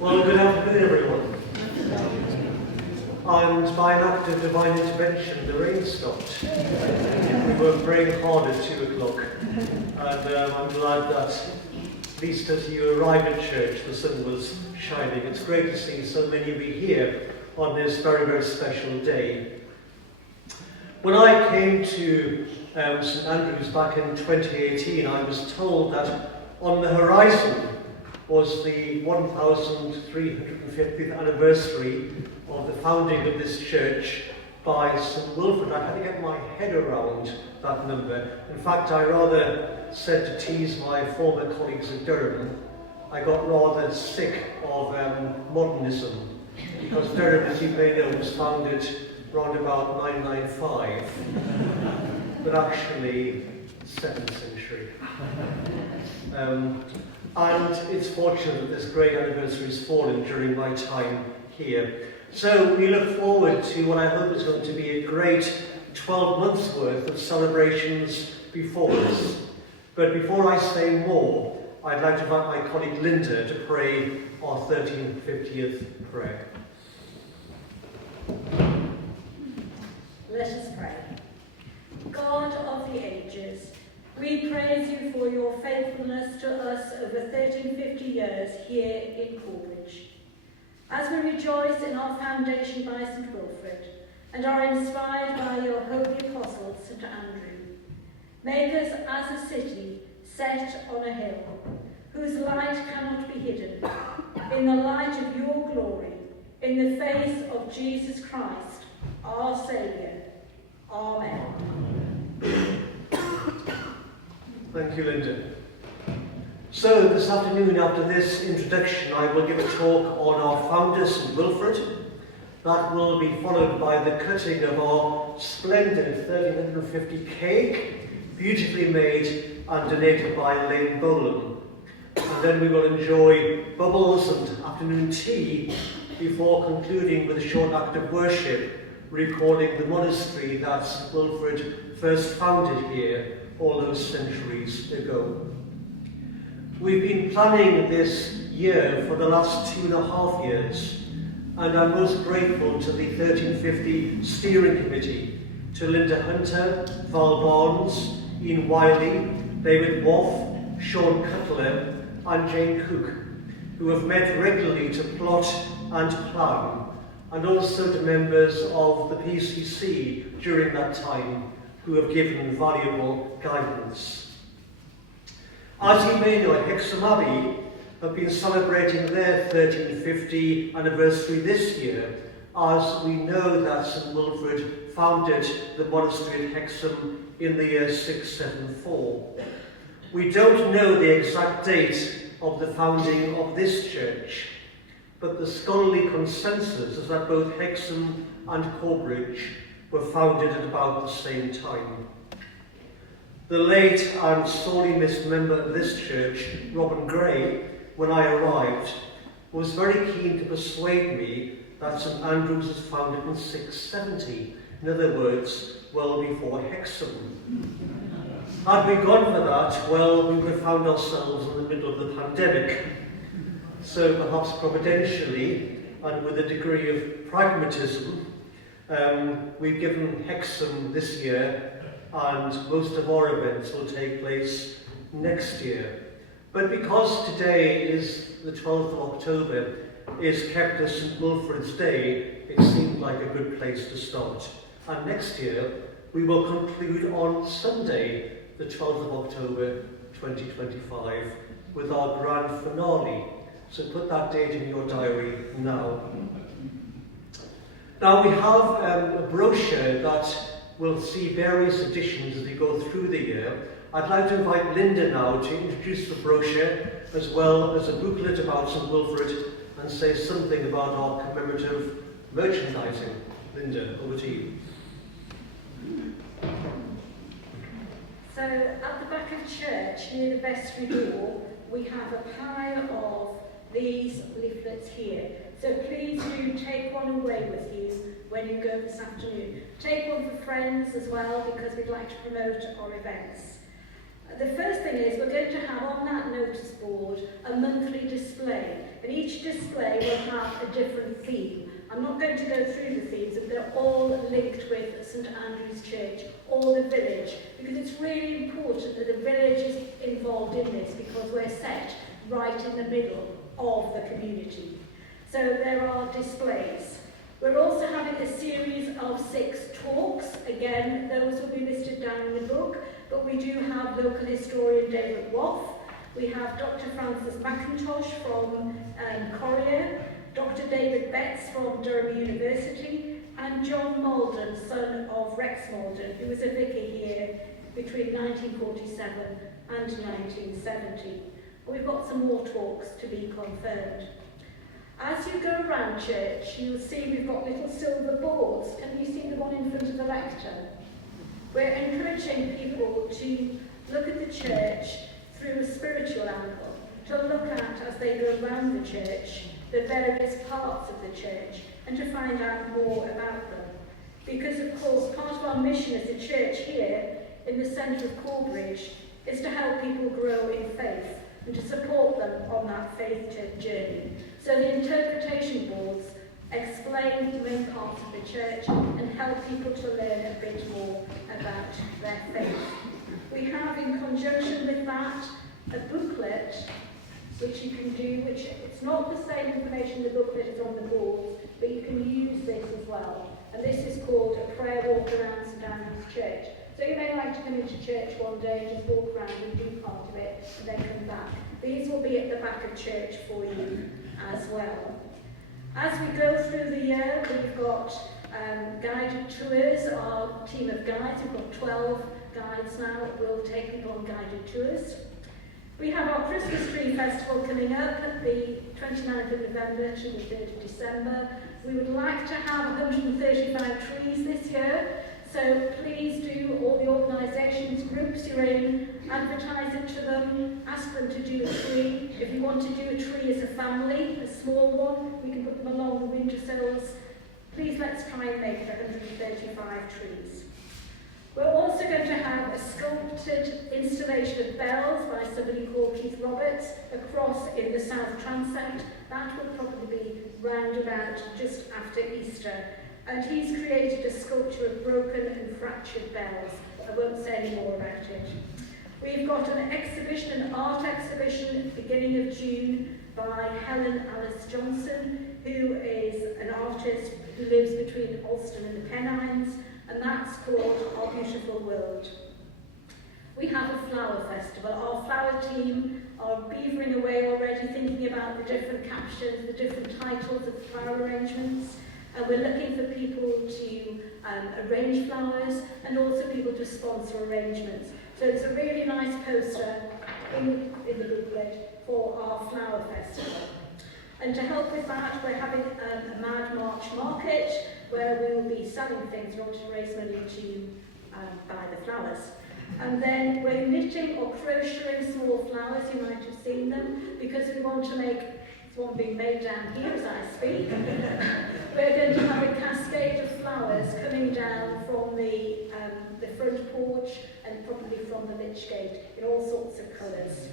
Well, good afternoon, everyone. And by an act of divine intervention, the rain stopped. We were praying hard at 2 o'clock, and I'm glad that, at least as you arrived at church, the sun was shining. It's great to see so many of you here on this very, very special day. When I came to St Andrews back in 2018, I was told that on the horizon was the 1350th anniversary of the founding of this church by St Wilfrid. I had to get my head around that number. In fact, I rather said to tease my former colleagues at Durham, I got rather sick of modernism, because Durham, as you may know, was founded around about 995, but actually 7th century. And it's fortunate that this great anniversary has fallen during my time here. So we look forward to what I hope is going to be a great 12 months worth of celebrations before us. But before I say more, I'd like to invite my colleague Linda to pray our 1350th prayer. Let us pray. God of the ages, we praise you for your faithfulness to us over 1350 years here in Corbridge. As we rejoice in our foundation by St Wilfrid and are inspired by your holy apostle St Andrew, make us as a city set on a hill, whose light cannot be hidden, in the light of your glory, in the face of Jesus Christ, our Saviour. Amen. Thank you, Linda. So this afternoon, after this introduction, I will give a talk on our founder, St Wilfrid. That will be followed by the cutting of our splendid 1350 cake, beautifully made and donated by Lane Bolam. And then we will enjoy bubbles and afternoon tea before concluding with a short act of worship, recalling the monastery that St Wilfrid first founded here all those centuries ago. We've been planning this year for the last 2.5 years, and I'm most grateful to the 1350 Steering Committee, to Linda Hunter, Val Barnes, Ian Wiley, David Woff, Sean Cutler and Jane Cook, who have met regularly to plot and plan, and also to members of the PCC during that time, who have given valuable guidance. As you may know, Hexham Abbey have been celebrating their 1350 anniversary this year, as we know that St Wilfrid founded the monastery at Hexham in the year 674. We don't know the exact date of the founding of this church, but the scholarly consensus is that both Hexham and Corbridge were founded at about the same time. The late and sorely missed member of this church, Robin Gray, when I arrived, was very keen to persuade me that St Andrews was founded in 670, in other words, well before Hexham. Had we gone for that, well, we would have found ourselves in the middle of the pandemic. So perhaps providentially, and with a degree of pragmatism, we've given Hexham this year, and most of our events will take place next year. But because today is the 12th of October, is kept as St Wilfrid's Day, it seemed like a good place to start. And next year, we will conclude on Sunday, the 12th of October 2025, with our grand finale. So put that date in your diary now. Now we have a brochure that will see various editions as we go through the year. I'd like to invite Linda now to introduce the brochure, as well as a booklet about St Wilfrid, and say something about our commemorative merchandising. Linda, over to you. So at the back of church, near the vestry door, we have a pile of these leaflets here. So please do take one away with you when you go this afternoon. Take one for friends as well, because we'd like to promote our events. The first thing is we're going to have on that notice board a monthly display display. And each display will have a different theme. I'm not going to go through the themes, but they're all linked with St Andrew's Church or the village, because it's really important that the village is involved in this, because we're set right in the middle of the community. So there are displays. We're also having a series of 6 talks. Again, those will be listed down in the book, but we do have local historian David Woff. We have Dr. Francis McIntosh from Collier, Dr. David Betts from Durham University, and John Malden, son of Rex Malden, who was a vicar here between 1947 and 1970. We've got some more talks to be confirmed. As you go around church, you'll see we've got little silver boards. Can you see the one in front of the lectern? We're encouraging people to look at the church through a spiritual angle, to look at, as they go around the church, the various parts of the church, and to find out more about them. Because, of course, part of our mission as a church here in the centre of Corbridge is to help people grow in faith and to support them on that faith journey. So the interpretation boards explain the main parts of the church and help people to learn a bit more about their faith. We have, in conjunction with that, a booklet which you can do, which it's not the same information the booklet is on the board, but you can use this as well. And this is called A Prayer Walk Around St Andrew's Church. So you may like to come into church one day, just walk around and do part of it, and then come back. These will be at the back of church for you as well. As we go through the year, we've got guided tours, our team of guides. We've got 12 guides now that will take people on guided tours. We have our Christmas Tree Festival coming up at the 29th of November to the 3rd of December. We would like to have 135 trees this year, so please do, all the organisations, groups you're in, advertise it to them, ask them to do a tree. If you want to do a tree as a family, a small one, we can put them along the windowsills. Please let's try and make it 135 trees. We're also going to have a sculpted installation of bells by somebody called Keith Roberts across in the South Transept. That will probably be round about just after Easter. And he's created a sculpture of broken and fractured bells. I won't say any more about it. We've got an exhibition, an art exhibition at the beginning of June by Helen Alice Johnson, who is an artist who lives between Alston and the Pennines, and that's called Our Beautiful World. We have a flower festival. Our flower team are beavering away already, thinking about the different captions, the different titles of the flower arrangements. And we're looking for people to arrange flowers and also people to sponsor arrangements. So there's a really nice poster in the booklet for our flower festival. And to help with that, we're having a Mad March market where we will be selling things in order to raise money to buy the flowers. And then we're knitting or crocheting small flowers, you might have seen them, because we want to make, there's one being made down here as I speak. We're going to have a cascade of flowers coming down from the front porch and probably from the lich gate in all sorts of colours.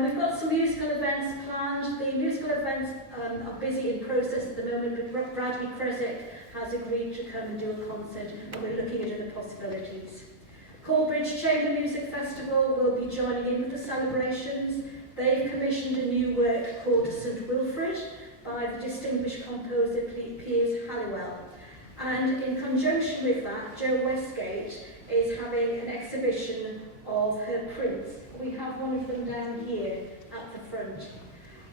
We've got some musical events planned. The musical events are busy in process at the moment, but Bradley Kresick has agreed to come and do a concert, and we're looking at other possibilities. Corbridge Chamber Music Festival will be joining in with the celebrations. They've commissioned a new work called St Wilfrid by the distinguished composer Piers Halliwell. And in conjunction with that, Jo Westgate is having an exhibition of her prints. We have one of them down here at the front.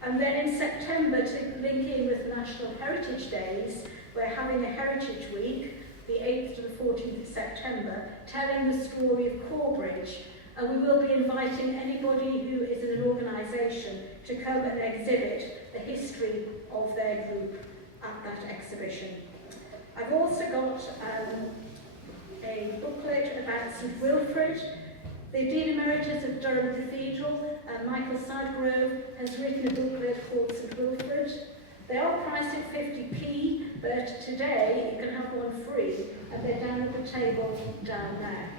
And then in September, to link in with National Heritage Days, we're having a Heritage Week, the 8th to the 14th of September, telling the story of Corbridge. And we will be inviting anybody who is in an organisation to come and exhibit the history of their group at that exhibition. I've also got a booklet about St Wilfrid. The Dean Emeritus of Durham Cathedral, Michael Sidegrove, has written a booklet called St Wilfrid. They are priced at 50p, but today you can have one free, and they're down at the table down there.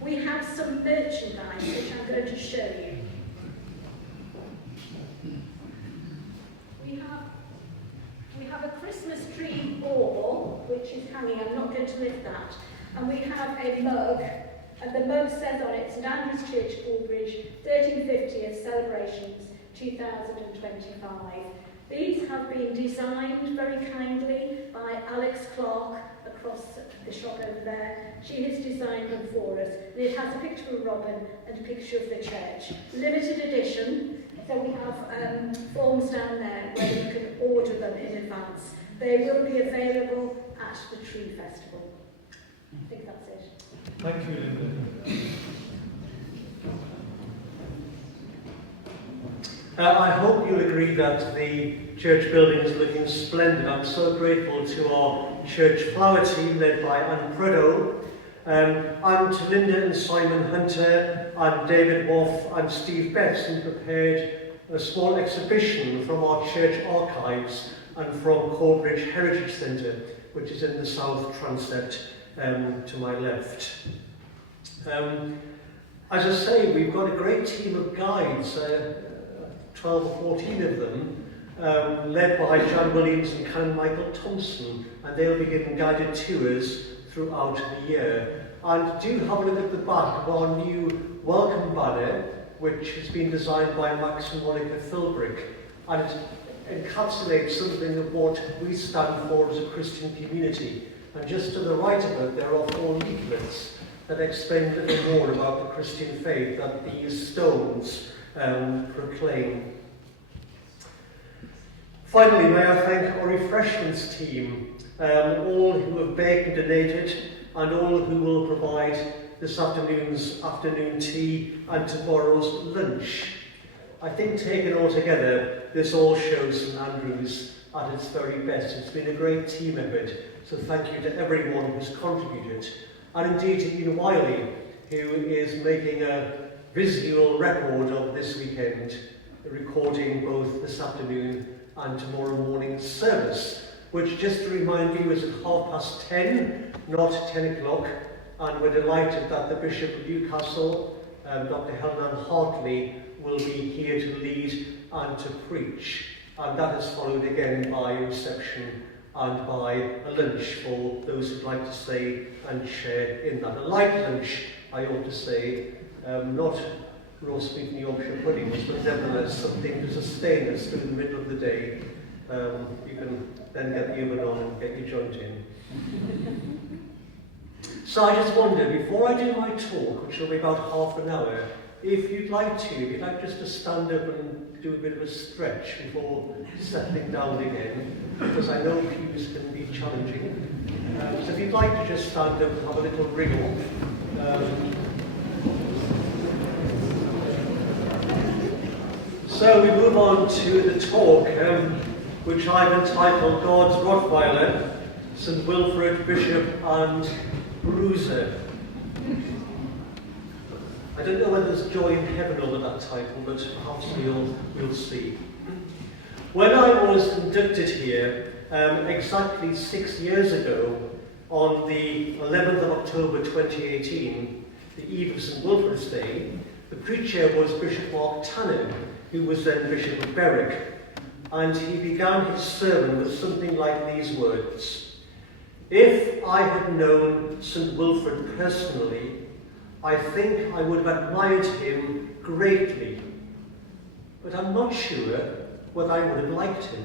We have some merchandise which I'm going to show you. to lift that. And we have a mug, and the mug says on it, St Andrew's Church, Corbridge, 1350th Celebrations 2025. These have been designed very kindly by Alex Clark across the shop over there. She has designed them for us. And it has a picture of Robin and a picture of the church. Limited edition, so we have forms down there where you can order them in advance. They will be available at the Tree Festival. I think that's it. Thank you, Linda. I hope you'll agree that the church building is looking splendid. I'm so grateful to our church flower team led by Anne Predo, and to Linda and Simon Hunter, and David Woff and Steve Betts, who prepared a small exhibition from our church archives and from Corbridge Heritage Centre, which is in the south transept to my left. As I say, we've got a great team of guides, 12 or 14 of them, led by John Williams and Canon Michael Thompson, and they'll be giving guided tours throughout the year. And do have a look at the back of our new welcome banner, which has been designed by Max and Monica Philbrick, and it encapsulates something of what we stand for as a Christian community. And just to the right of it, there are 4 leaflets that explain a little more about the Christian faith that these stones proclaim. Finally, may I thank our refreshments team, all who have baked and donated, and all who will provide this afternoon's afternoon tea and tomorrow's lunch. I think taken all together, this all shows St Andrews at its very best. It's been a great team effort, so thank you to everyone who's contributed, and indeed to Ian Wiley, who is making a visual record of this weekend, recording both this afternoon and tomorrow morning's service, which, just to remind you, is at 10:30, not 10 o'clock, and we're delighted that the Bishop of Newcastle, Dr. Helen Hartley, will be here to lead and to preach, and that is followed again by a reception and by a lunch for those who'd like to stay and share in that. A light lunch, I ought to say, not roast beef and Yorkshire puddings, but nevertheless something to sustain us through the middle of the day. You can then get the oven on and get your joint in. So I just wonder, before I do my talk, which will be about half an hour, if you'd like just to stand up and do a bit of a stretch before settling down again, because I know pews can be challenging. So if you'd like to just stand up and have a little wriggle. So we move on to the talk, which I've entitled God's Rottweiler, St Wilfrid, Bishop and Bruiser. I don't know whether there's joy in heaven over that title, but perhaps we'll see. When I was inducted here, exactly 6 years ago, on the 11th of October 2018, the eve of St Wilfrid's Day, the preacher was Bishop Mark Tanner, who was then Bishop of Berwick, and he began his sermon with something like these words: "If I had known St Wilfrid personally, I think I would have admired him greatly, but I'm not sure whether I would have liked him."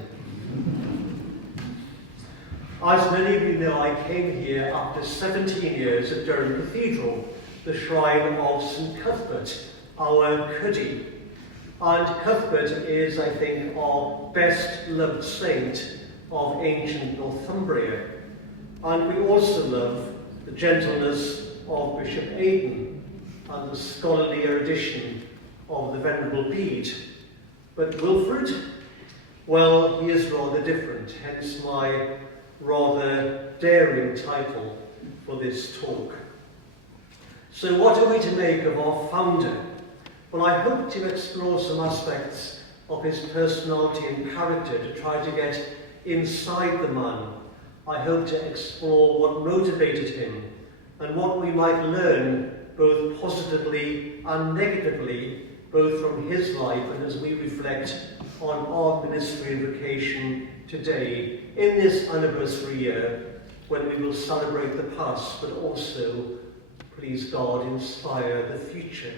As many of you know, I came here after 17 years at Durham Cathedral, the shrine of St Cuthbert, our Cuddy. And Cuthbert is, I think, our best loved saint of ancient Northumbria. And we also love the gentleness of Bishop Aidan and the scholarly erudition of the Venerable Bede. But Wilfrid, well, he is rather different, hence my rather daring title for this talk. So what are we to make of our founder? Well, I hope to explore some aspects of his personality and character to try to get inside the man. I hope to explore what motivated him and what we might learn both positively and negatively, both from his life and as we reflect on our ministry and vocation today in this anniversary year when we will celebrate the past, but also, please God, inspire the future.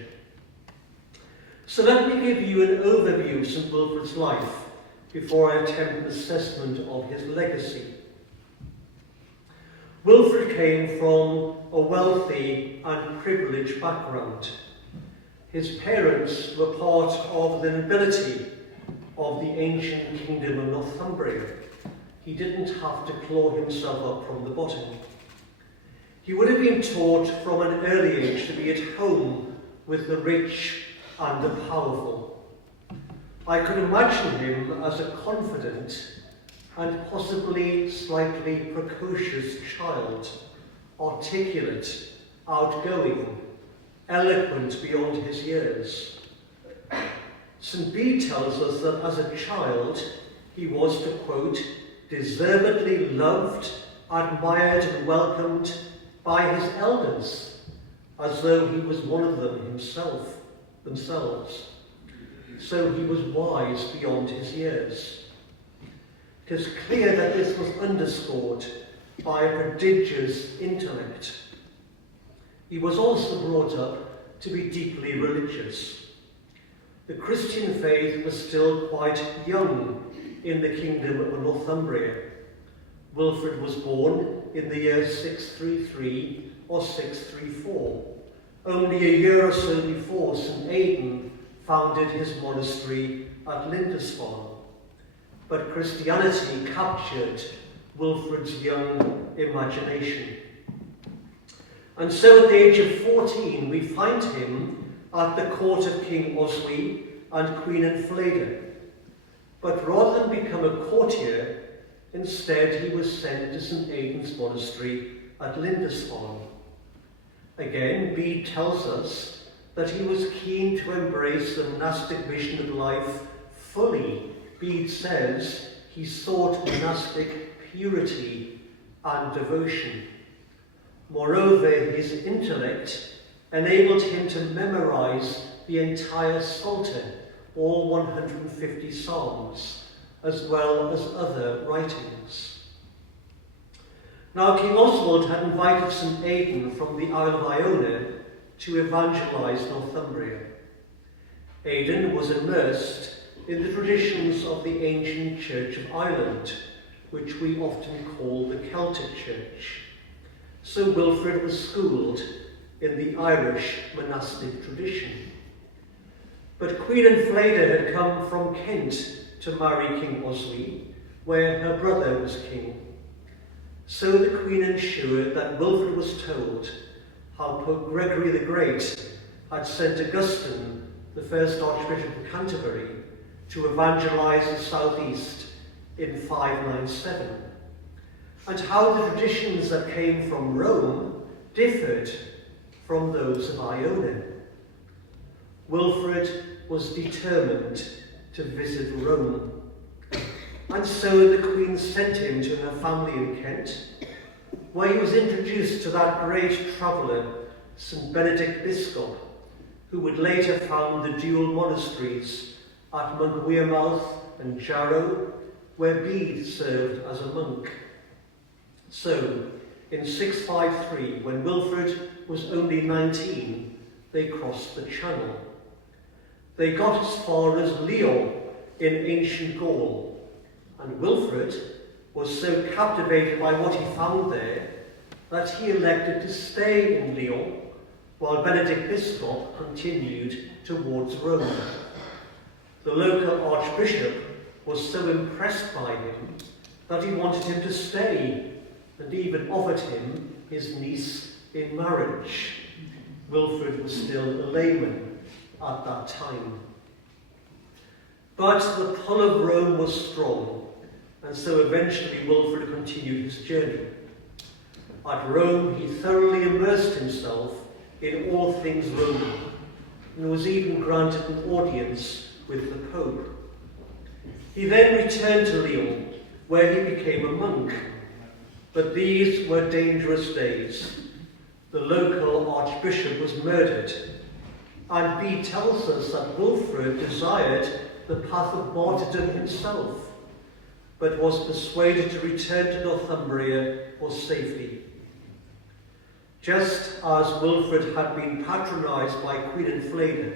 So let me give you an overview of St. Wilfrid's life before I attempt an assessment of his legacy. Wilfrid came from a wealthy and privileged background. His parents were part of the nobility of the ancient kingdom of Northumbria. He didn't have to claw himself up from the bottom. He would have been taught from an early age to be at home with the rich and the powerful. I could imagine him as a confident and possibly slightly precocious child, articulate, outgoing, eloquent beyond his years. St. B tells us that as a child he was, to quote, deservedly loved, admired and welcomed by his elders, as though he was one of them themselves. So he was wise beyond his years. It is clear that this was underscored by a prodigious intellect. He was also brought up to be deeply religious. The Christian faith was still quite young in the kingdom of Northumbria. Wilfrid was born in the year 633 or 634, only a year or so before St. Aidan founded his monastery at Lindisfarne. But Christianity captured Wilfrid's young imagination. And so at the age of 14, we find him at the court of King Oswy and Queen Enfleda. But rather than become a courtier, instead he was sent to St. Aidan's monastery at Lindisfarne. Again, Bede tells us that he was keen to embrace the monastic vision of life fully. Bede says he sought monastic purity and devotion. Moreover, his intellect enabled him to memorize the entire Psalter, all 150 psalms, as well as other writings. Now, King Oswald had invited St. Aidan from the Isle of Iona to evangelize Northumbria. Aidan was immersed in the traditions of the ancient Church of Ireland, which we often call the Celtic Church. So Wilfrid was schooled in the Irish monastic tradition. But Queen Enfleda had come from Kent to marry King Oswy, where her brother was king. So the Queen ensured that Wilfrid was told how Pope Gregory the Great had sent Augustine, the first Archbishop of Canterbury, to evangelize the southeast in 597, and how the traditions that came from Rome differed from those of Iona. Wilfrid was determined to visit Rome, and so the Queen sent him to her family in Kent, where he was introduced to that great traveller, St. Benedict Biscop, who would later found the dual monasteries at Monkwearmouth and Jarrow, where Bede served as a monk. So, in 653, when Wilfrid was only 19, they crossed the Channel. They got as far as Lyon in ancient Gaul, and Wilfrid was so captivated by what he found there that he elected to stay in Lyon while Benedict Biscop continued towards Rome. The local archbishop was so impressed by him that he wanted him to stay and even offered him his niece in marriage. Wilfrid was still a layman at that time. But the pull of Rome was strong, and so eventually Wilfrid continued his journey. At Rome, he thoroughly immersed himself in all things Roman, and was even granted an audience with the Pope. He then returned to Lyon, where he became a monk. But these were dangerous days. The local archbishop was murdered, and Bede tells us that Wilfrid desired the path of martyrdom himself. but was persuaded to return to Northumbria for safety. Just as Wilfrid had been patronised by Queen Enfleda,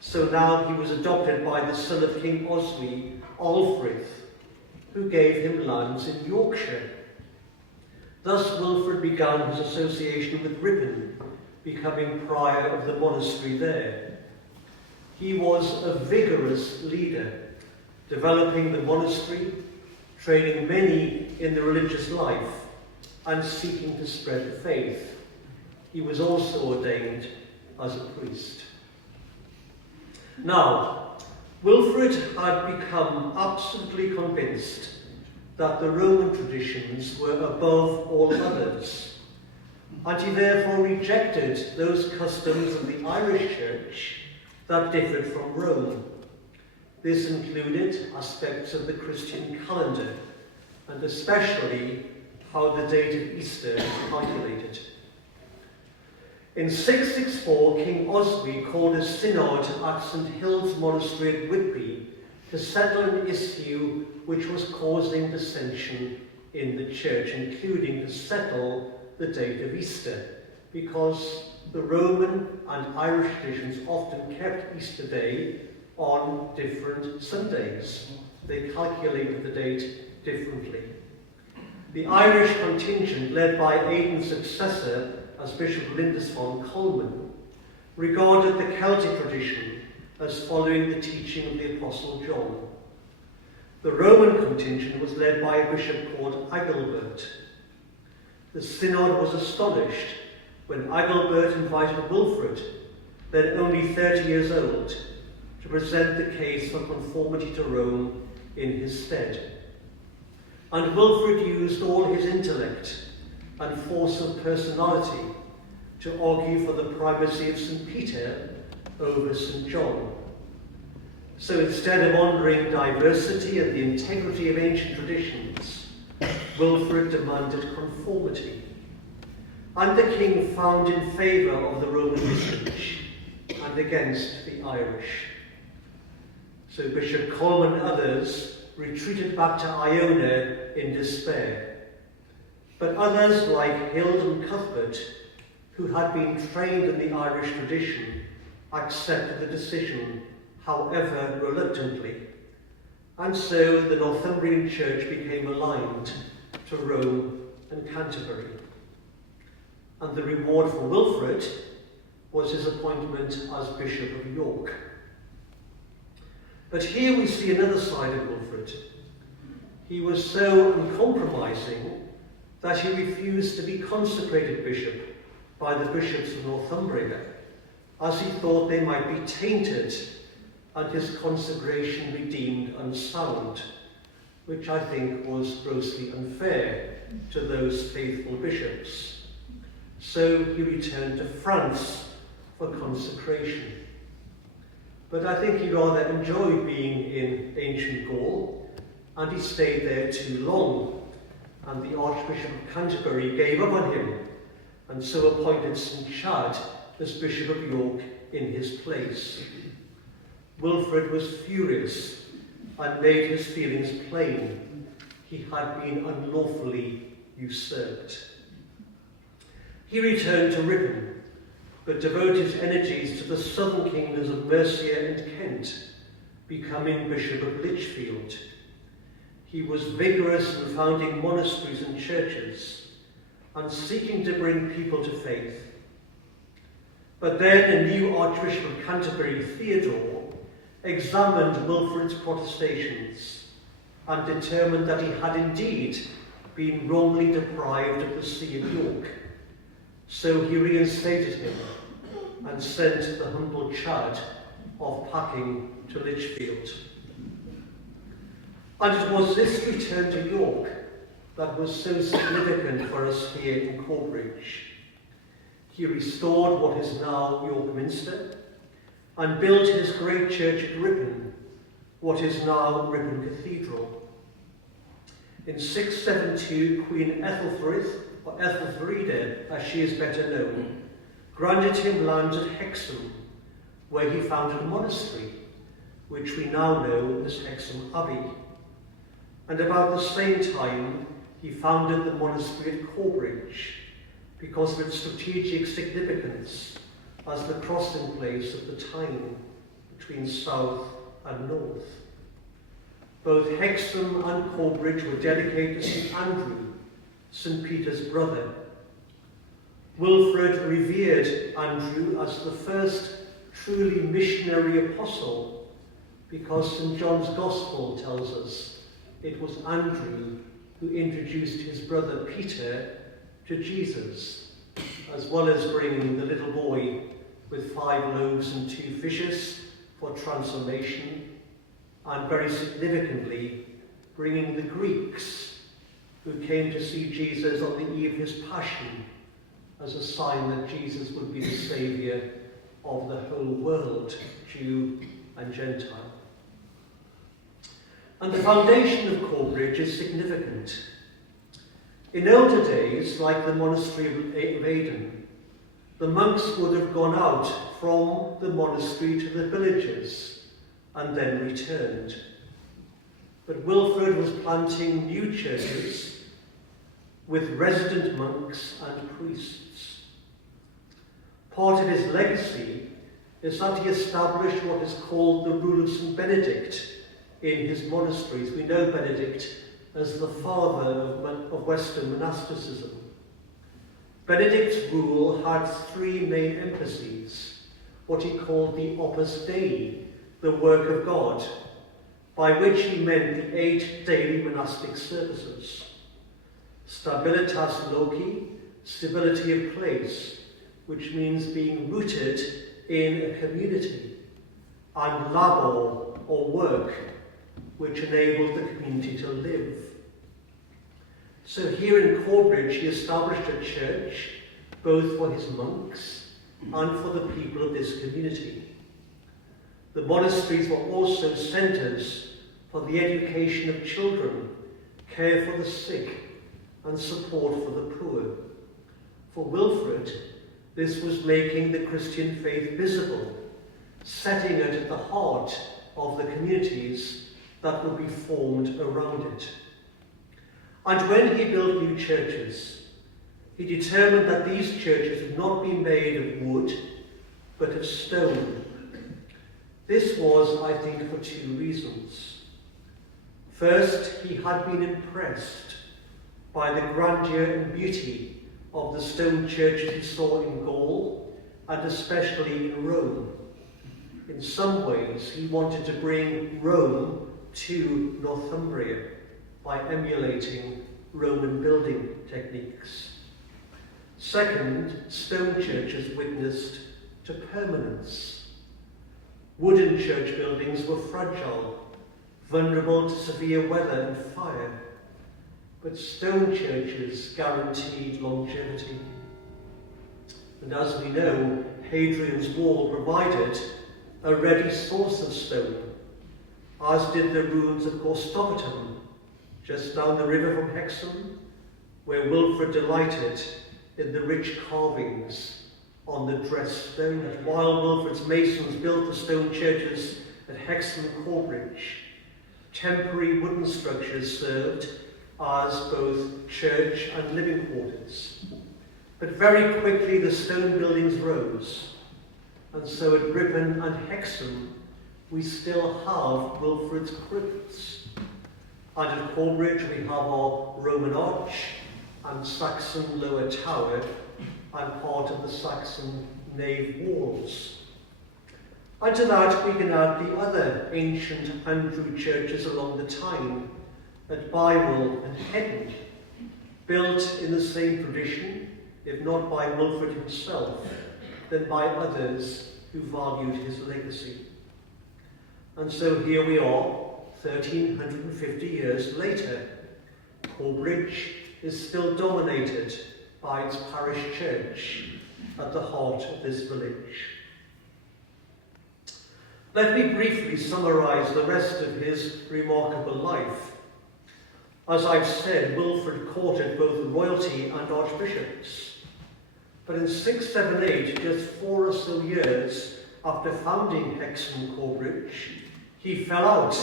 so now he was adopted by the son of King Oswy, Alfred, who gave him lands in Yorkshire. Thus Wilfrid began his association with Ripon, becoming prior of the monastery there. He was a vigorous leader, developing the monastery, training many in the religious life, and seeking to spread the faith. He was also ordained as a priest. Now, Wilfrid had become absolutely convinced that the Roman traditions were above all others, and he therefore rejected those customs of the Irish Church that differed from Rome. This included aspects of the Christian calendar, and especially how the date of Easter is calculated. In 664, King Oswy called a synod at St. Hilde's Monastery at Whitby to settle an issue which was causing dissension in the church, including to settle the date of Easter, because the Roman and Irish traditions often kept Easter Day on different Sundays. They calculated the date differently. The Irish contingent, led by Aidan's successor as Bishop Lindisfarne Coleman, regarded the Celtic tradition as following the teaching of the Apostle John. The Roman contingent was led by a bishop called Agilbert. The synod was astonished when Agilbert invited Wilfrid, then only 30 years old, to present the case for conformity to Rome in his stead. And Wilfrid used all his intellect and force of personality to argue for the primacy of St. Peter over St. John. So instead of honouring diversity and the integrity of ancient traditions, Wilfrid demanded conformity. And the king found in favour of the Roman usage and against the Irish. So Bishop Coleman and others retreated back to Iona in despair. But others, like Hild and Cuthbert, who had been trained in the Irish tradition, accepted the decision, however reluctantly. And so the Northumbrian Church became aligned to Rome and Canterbury. And the reward for Wilfrid was his appointment as Bishop of York. But here we see another side of Wilfrid. He was so uncompromising that he refused to be consecrated bishop by the bishops of Northumbria, as he thought they might be tainted and his consecration be deemed unsound, which I think was grossly unfair to those faithful bishops. So he returned to France for consecration. But I think he rather enjoyed being in ancient Gaul, and he stayed there too long, and the Archbishop of Canterbury gave up on him, and so appointed St. Chad as Bishop of York in his place. Wilfrid was furious and made his feelings plain. He had been unlawfully usurped. He returned to Ripon, but devoted his energies to the southern kingdoms of Mercia and Kent, becoming Bishop of Lichfield. He was vigorous in founding monasteries and churches, and seeking to bring people to faith. But then the new Archbishop of Canterbury, Theodore, examined Wilfrid's protestations and determined that he had indeed been wrongly deprived of the See of York. So he reinstated him and sent the humble Chad off packing to Lichfield. And it was this return to York that was so significant for us here in Corbridge. He restored what is now York Minster and built his great church at Ripon, what is now Ripon Cathedral. In 672, Queen Ethelfrith, or Ethelfrida as she is better known, granted him land at Hexham, where he founded a monastery, which we now know as Hexham Abbey. and about the same time he founded the monastery at Corbridge because of its strategic significance as the crossing place of the Tyne between south and north. Both Hexham and Corbridge were dedicated to St Andrew, St Peter's brother. Wilfrid revered Andrew as the first truly missionary apostle because St John's Gospel tells us it was Andrew who introduced his brother Peter to Jesus, as well as bringing the little boy with 5 loaves and 2 fishes for transformation, and very significantly, bringing the Greeks who came to see Jesus on the eve of his passion as a sign that Jesus would be the Saviour of the whole world, Jew and Gentile. And the foundation of Corbridge is significant. In older days, like the monastery of Aden, the monks would have gone out from the monastery to the villages and then returned. But Wilfrid was planting new churches with resident monks and priests. Part of his legacy is that he established what is called the rule of St Benedict in his monasteries. We know Benedict as the father of Western monasticism. Benedict's rule had 3 main emphases, what he called the Opus Dei, the work of God, by which he meant the 8 daily monastic services. Stabilitas loci, stability of place, which means being rooted in a community, and labor, or work, which enabled the community to live. So here in Corbridge, he established a church, both for his monks and for the people of this community. The monasteries were also centres for the education of children, care for the sick, and support for the poor. For Wilfrid, this was making the Christian faith visible, setting it at the heart of the communities that would be formed around it. And when he built new churches, he determined that these churches would not be made of wood, but of stone. This was, I think, for 2 reasons. First, he had been impressed by the grandeur and beauty of the stone churches he saw in Gaul, and especially in Rome. In some ways, he wanted to bring Rome to Northumbria by emulating Roman building techniques. Second, stone churches witnessed to permanence. Wooden church buildings were fragile, vulnerable to severe weather and fire, but stone churches guaranteed longevity. And as we know, Hadrian's Wall provided a ready source of stone, as did the ruins of Gorstopatum, just down the river from Hexham, where Wilfrid delighted in the rich carvings on the dressed stone. And while Wilfrid's masons built the stone churches at Hexham and Corbridge, temporary wooden structures served as both church and living quarters. But very quickly the stone buildings rose, and so at Ripon and Hexham we still have Wilfrid's crypts. And at Corbridge we have our Roman arch and Saxon lower tower and part of the Saxon nave walls. And to that we can add the other ancient Andrew churches along the Tyne at Bywell and Hedden, built in the same tradition, if not by Wilfrid himself, then by others who valued his legacy. And so here we are, 1350 years later. Corbridge is still dominated by its parish church at the heart of this village. Let me briefly summarise the rest of his remarkable life. As I've said, Wilfrid courted both royalty and archbishops. But in 678, just 4 or so years after founding Hexham and Corbridge, he fell out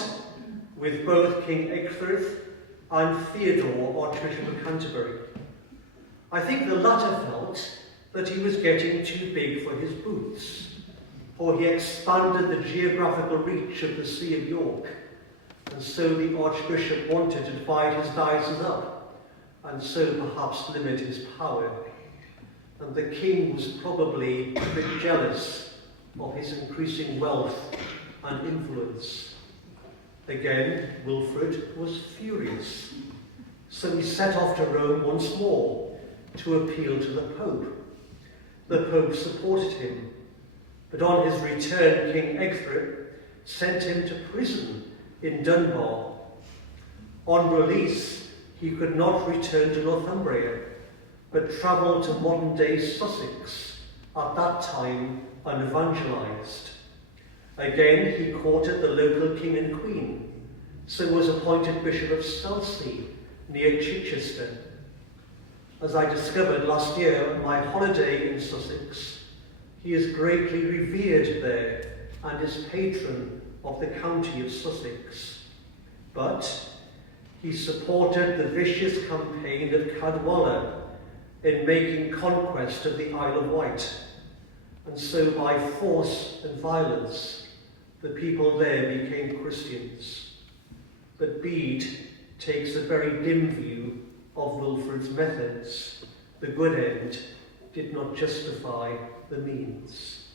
with both King Ecgfrith and Theodore, Archbishop of Canterbury. I think the latter felt that he was getting too big for his boots, for he expanded the geographical reach of the See of York, and so the Archbishop wanted to divide his diocese up, and so perhaps limit his power. And the king was probably a bit jealous of his increasing wealth and influence. Again, Wilfrid was furious, so he set off to Rome once more to appeal to the Pope. The Pope supported him, but on his return, King Egfrid sent him to prison in Dunbar. On release, he could not return to Northumbria, but travelled to modern-day Sussex, at that time unevangelized. Again, he courted the local king and queen, so was appointed Bishop of Selsey, near Chichester. As I discovered last year on my holiday in Sussex, he is greatly revered there and is patron of the county of Sussex. But he supported the vicious campaign of Cadwallader in making conquest of the Isle of Wight, and so by force and violence the people there became Christians. But Bede takes a very dim view of Wilfrid's methods. The good end did not justify the means.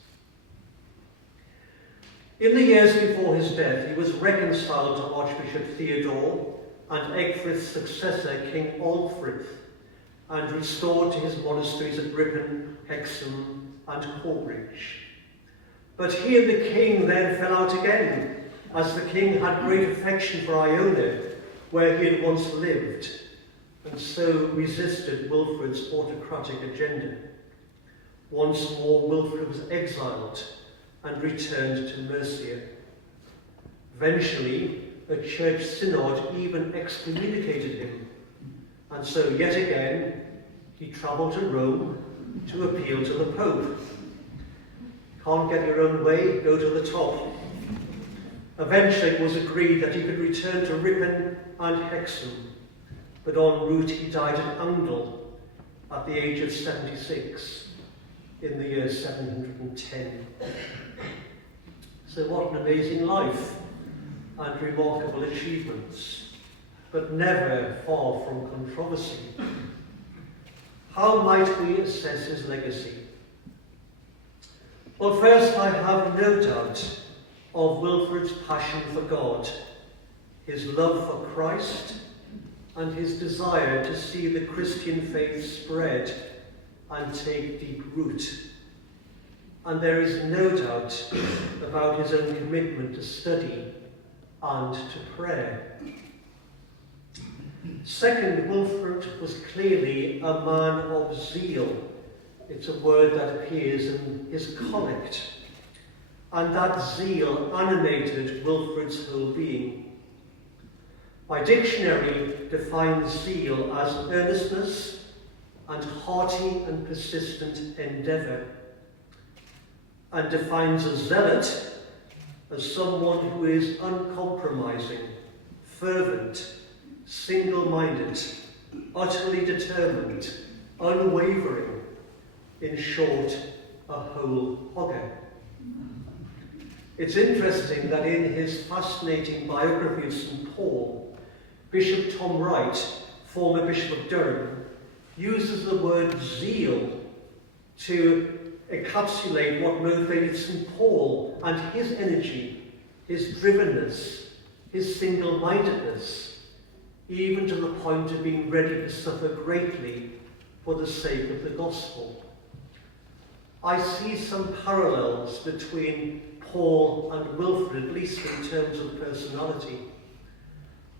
In the years before his death, he was reconciled to Archbishop Theodore and Egfrid's successor, King Wilfrid, and restored to his monasteries at Ripon, Hexham, and Corbridge. But he and the king then fell out again, as the king had great affection for Iona, where he had once lived, and so resisted Wilfrid's autocratic agenda. Once more, Wilfrid was exiled and returned to Mercia. Eventually, a church synod even excommunicated him, and so yet again he travelled to Rome to appeal to the Pope. Can't get your own way, go to the top. Eventually it was agreed that he could return to Ripon and Hexham, but en route he died at Oundle at the age of 76 in the year 710. So what an amazing life and remarkable achievements, but never far from controversy. How might we assess his legacy? Well, first, I have no doubt of Wilfrid's passion for God, his love for Christ, and his desire to see the Christian faith spread and take deep root. And there is no doubt about his own commitment to study and to prayer. Second, Wilfrid was clearly a man of zeal. It's a word that appears in his collect. And that zeal animated Wilfrid's whole being. My dictionary defines zeal as earnestness and hearty and persistent endeavour, and defines a zealot as someone who is uncompromising, fervent, single-minded, utterly determined, unwavering, in short, a whole hogger. It's interesting that in his fascinating biography of St. Paul, Bishop Tom Wright, former Bishop of Durham, uses the word zeal to encapsulate what motivated St. Paul and his energy, his drivenness, his single-mindedness, even to the point of being ready to suffer greatly for the sake of the gospel. I see some parallels between Paul and Wilfrid, at least in terms of personality.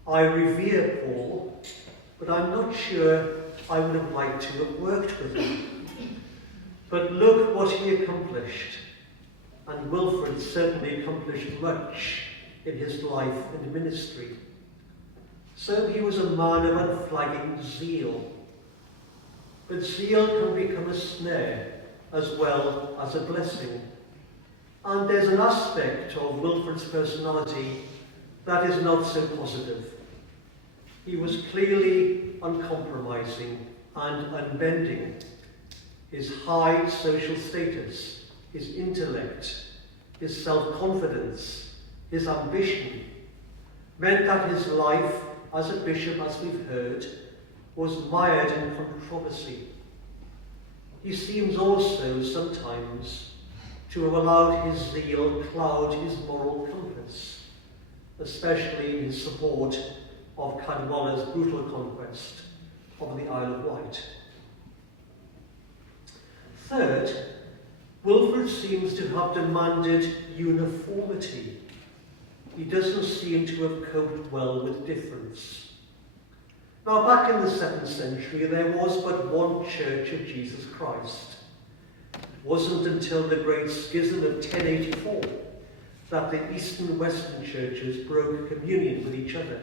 I revere Paul, but I'm not sure I would have liked to have worked with him. But look what he accomplished, and Wilfrid certainly accomplished much in his life and ministry. So he was a man of unflagging zeal. But zeal can become a snare as well as a blessing. And there's an aspect of Wilfrid's personality that is not so positive. he was clearly uncompromising and unbending. His high social status, his intellect, his self-confidence, his ambition meant that his life as a bishop, as we've heard, was mired in controversy. He seems also sometimes to have allowed his zeal cloud his moral compass, especially in his support of Cadwaller's brutal conquest of the Isle of Wight. Third, Wilfrid seems to have demanded uniformity. He doesn't seem to have coped well with difference. Now, back in the 7th century, there was but one Church of Jesus Christ. It wasn't until the Great Schism of 1084 that the Eastern and Western churches broke communion with each other.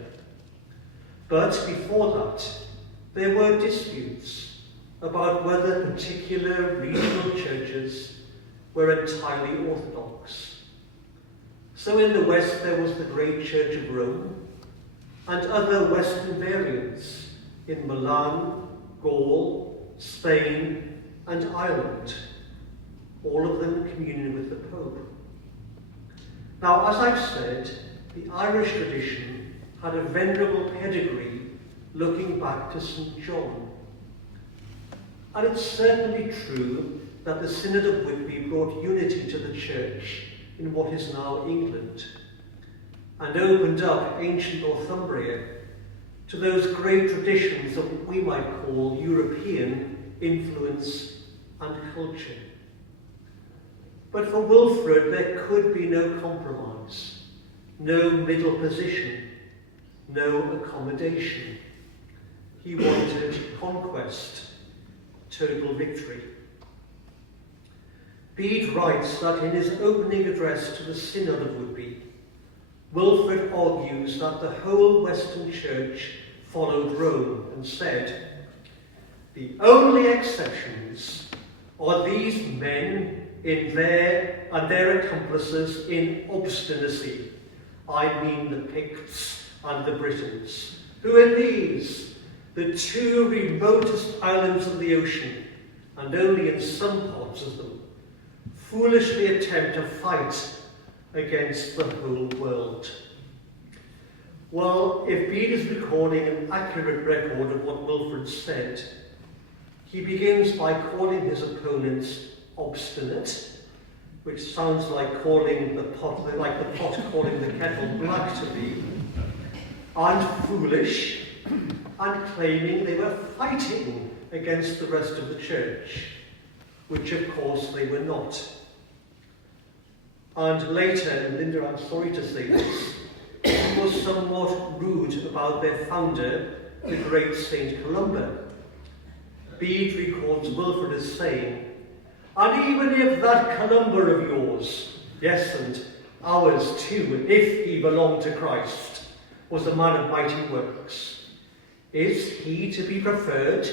But before that, there were disputes about whether particular regional churches were entirely orthodox. So in the West there was the Great Church of Rome and other Western variants in Milan, Gaul, Spain and Ireland, all of them in communion with the Pope. Now, as I've said, the Irish tradition had a venerable pedigree looking back to St. John. And it's certainly true that the Synod of Whitby brought unity to the Church in what is now England, and opened up ancient Northumbria to those great traditions of what we might call European influence and culture. But for Wilfrid, there could be no compromise, no middle position, no accommodation. He wanted conquest, total victory. Bede writes that in his opening address to the Synod of Whitby, Wilfrid argues that the whole Western Church followed Rome and said, "The only exceptions are these men and their accomplices in obstinacy, I mean the Picts and the Britons. Who are these? The two remotest islands of the ocean, and only in some parts of them, foolishly attempt to fight against the whole world." Well, if Bede is recording an accurate record of what Wilfrid said, he begins by calling his opponents obstinate, which sounds like calling the pot calling the kettle black to be, and foolish, and claiming they were fighting against the rest of the church, which of course they were not. And later, and Linda, I'm sorry to say this, he was somewhat rude about their founder, the great Saint Columba. Bede records Wilfrid as saying, "And even if that Columba of yours, yes, and ours too, if he belonged to Christ, was a man of mighty works, is he to be preferred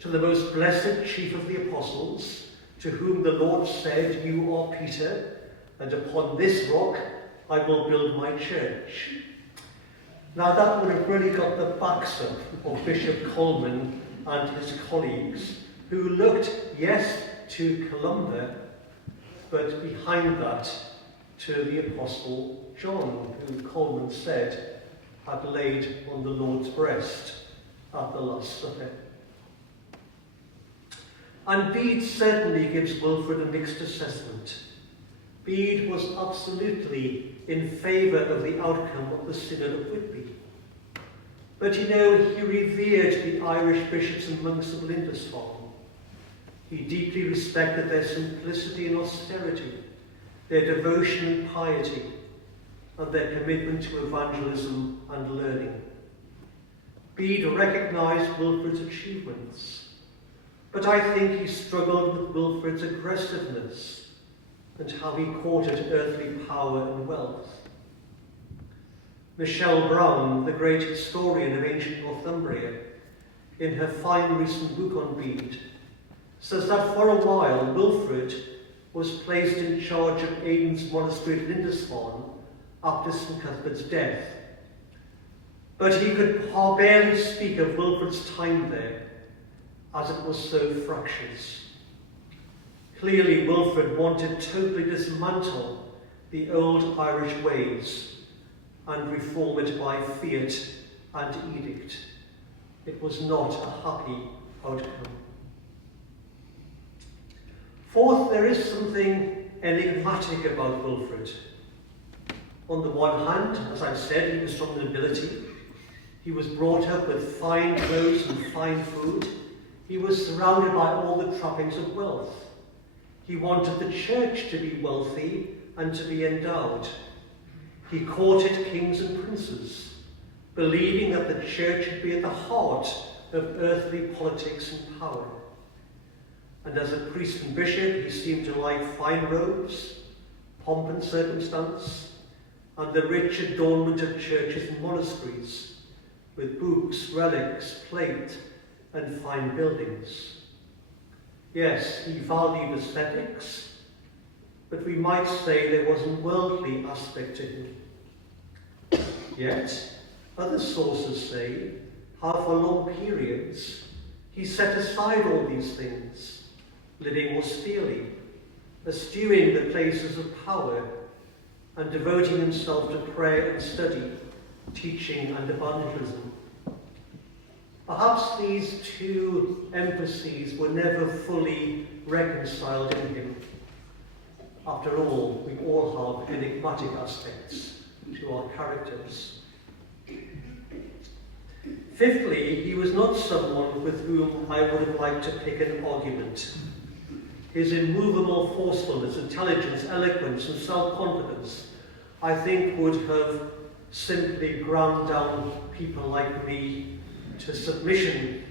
to the most blessed chief of the apostles, to whom the Lord said, 'You are Peter, and upon this rock I will build my church'?" Now that would have really got the backs up of Bishop Coleman and his colleagues, who looked, yes, to Columba, but behind that to the Apostle John, who Coleman said had laid on the Lord's breast at the Last Supper. And Bede certainly gives Wilfrid a mixed assessment. Bede was absolutely in favour of the outcome of the Synod of Whitby. But he revered the Irish bishops and monks of Lindisfarne. He deeply respected their simplicity and austerity, their devotion and piety, and their commitment to evangelism and learning. Bede recognised Wilfrid's achievements, but I think he struggled with Wilfrid's aggressiveness and how he courted earthly power and wealth. Michelle Brown, the great historian of ancient Northumbria, in her fine recent book on Bede, says that for a while Wilfrid was placed in charge of Aidan's monastery at Lindisfarne after St Cuthbert's death. But he could barely speak of Wilfrid's time there, as it was so fractious. Clearly, Wilfrid wanted to totally dismantle the old Irish ways and reform it by fiat and edict. It was not a happy outcome. Fourth, there is something enigmatic about Wilfrid. On the one hand, as I've said, he was from the nobility. He was brought up with fine clothes and fine food. He was surrounded by all the trappings of wealth. He wanted the church to be wealthy and to be endowed. He courted kings and princes, believing that the church should be at the heart of earthly politics and power. And as a priest and bishop, he seemed to like fine robes, pomp and circumstance, and the rich adornment of churches and monasteries, with books, relics, plate, and fine buildings. Yes, he valued aesthetics, but we might say there was a worldly aspect to him. Yet, other sources say how for long periods he set aside all these things, living austerely, eschewing the places of power, and devoting himself to prayer and study, teaching and evangelism. Perhaps these two emphases were never fully reconciled in him. After all, we all have enigmatic aspects to our characters. Fifthly, he was not someone with whom I would have liked to pick an argument. His immovable forcefulness, intelligence, eloquence, and self-confidence, I think, would have simply ground down people like me to submission.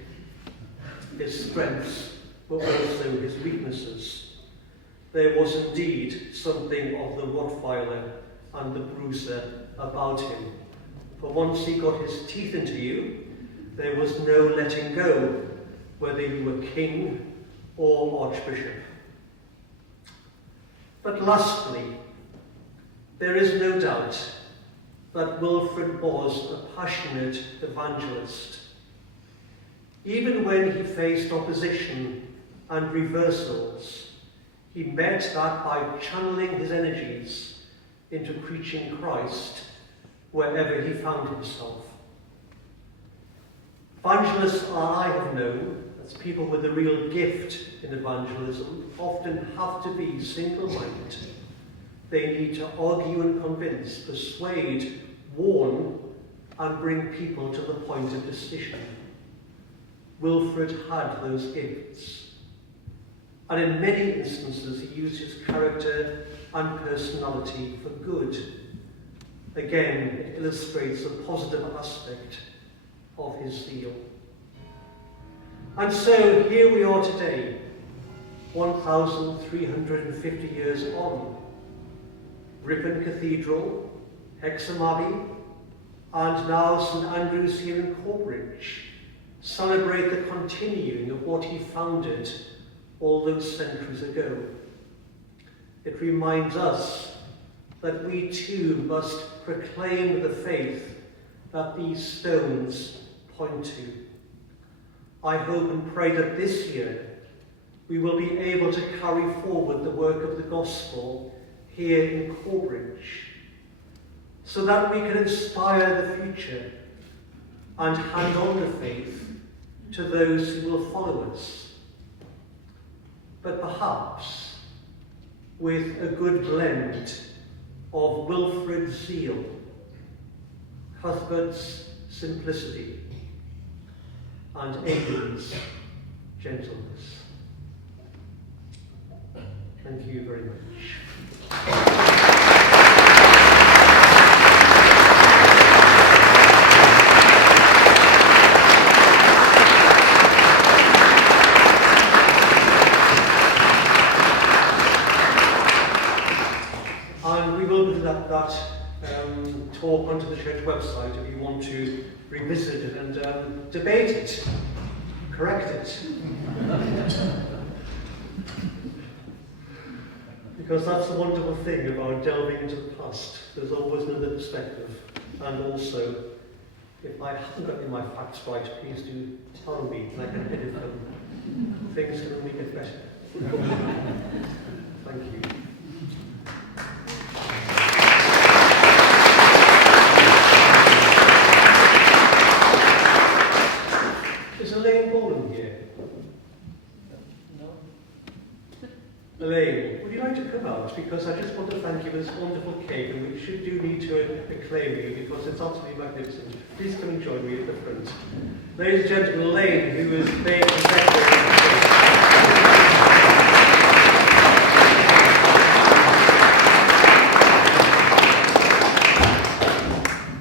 His strengths were also his weaknesses. There was indeed something of the Rottweiler and the Bruiser about him. For once he got his teeth into you, there was no letting go, whether you were king or archbishop. But lastly, there is no doubt that Wilfrid was a passionate evangelist. Even when he faced opposition and reversals, he met that by channeling his energies into preaching Christ wherever he found himself. Evangelists I have known, as people with a real gift in evangelism, often have to be single-minded. They need to argue and convince, persuade, warn, and bring people to the point of decision. Wilfrid had those gifts. And in many instances, he used his character and personality for good. Again, it illustrates a positive aspect of his zeal. And so here we are today, 1,350 years on. Ripon Cathedral, Hexham Abbey, and now St Andrews here in Corbridge celebrate the continuing of what he founded all those centuries ago. It reminds us that we too must proclaim the faith that these stones point to. I hope and pray that this year we will be able to carry forward the work of the gospel here in Corbridge, so that we can inspire the future and hand on the faith to those who will follow us. But perhaps with a good blend of Wilfrid's zeal, Cuthbert's simplicity, and Aidan's gentleness. Thank you very much. And we will do that talk onto the church website if you want to revisit it and debate it, correct it. Because that's the wonderful thing about delving into the past. There's always another perspective, and also If I haven't got my facts right, please do tell me, and I can edit them. Things can only get better. Thank you. Is Elaine Boland here? No. Elaine, would you like to come out? Because I just want to thank you for this wonderful cake, and we do need to acclaim you because it's absolutely magnificent. Please come and join me at the front. Ladies and gentlemen, Elaine, who is made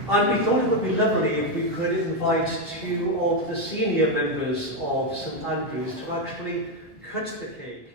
And we thought it would be lovely if we could invite two of the senior members of St Andrews to actually cut the cake.